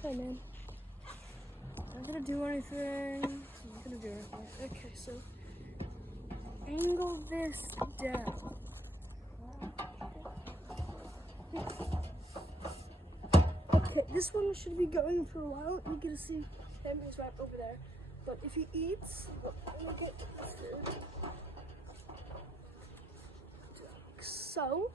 Hey man. Not gonna do anything. Not gonna do anything. Okay, so angle this down. Okay, this one should be going for a while. You're gonna see him, he's right over there. But if he eats, look at the food. So